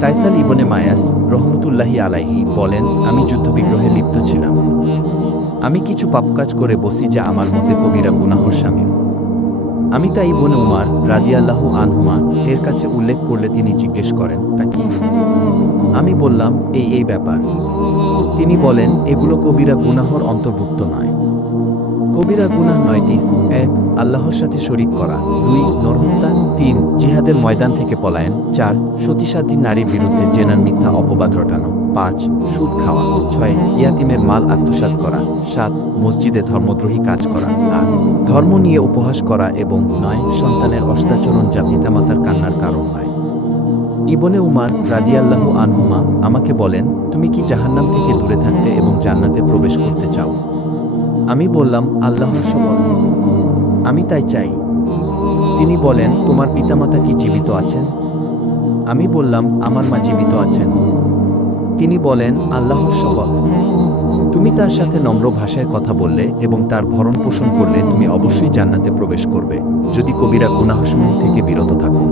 কাইসাল ইবনে Maya's রহমতুল্লাহি আলাইহি বলেন, আমি যুদ্ধবিগ্রহে লিপ্ত ছিলাম। আমি কিছু পাপকাজ করে বসি যা আমার মতে কবিরা গুনাহর সামিল আমি তা ইবনে উমার রাদিয়াল্লাহু আনহুমা এর কাছে উল্লেখ করলে তিনি জিজ্ঞেস করেন, তা কি? আমি বললাম, এই এই ব্যাপার। তিনি বলেন, এগুলো কবিরা গুনাহর অন্তর্ভুক্ত নয়। কবিরা গুনাহ নয়টি, এক, আল্লাহর সাথে শরিক করা, দুই, নরহত্যা, তিন জিহাদের ময়দান থেকে পলায়ন, চার সতীসাধী নারীর বিরুদ্ধে জেনার মিথ্যা অপবাদ রটানো, পাঁচ, সুদ খাওয়া, ছয়, ইয়াতিমের মাল আত্মসাৎ করা, সাত, মসজিদে ধর্মদ্রোহী কাজ করা, আট, ধর্ম নিয়ে উপহাস করা এবং নয়, সন্তানের অষ্টাচরণ যা পিতামাতার কান্নার কারণ হয় ইবনে উমার রাদিয়াল্লাহু আনহুমা আমাকে বলেন, তুমি কি জাহান্নাম থেকে দূরে থাকতে এবং জান্নাতে প্রবেশ করতে চাও? আমি বললাম, আল্লাহর শপথ আমি তাই চাই। তিনি বলেন, তোমার পিতামাতা কি জীবিত আছেন? আমি বললাম, আমার মা জীবিত আছেন। তিনি বলেন, আল্লাহর শপথ। তুমি তার সাথে নম্র ভাষায় কথা বললে এবং তার ভরণ পোষণ করলে তুমি অবশ্যই জান্নাতে প্রবেশ করবে, যদি কবিরা গুনাহসমূহ থেকে বিরত থাকো।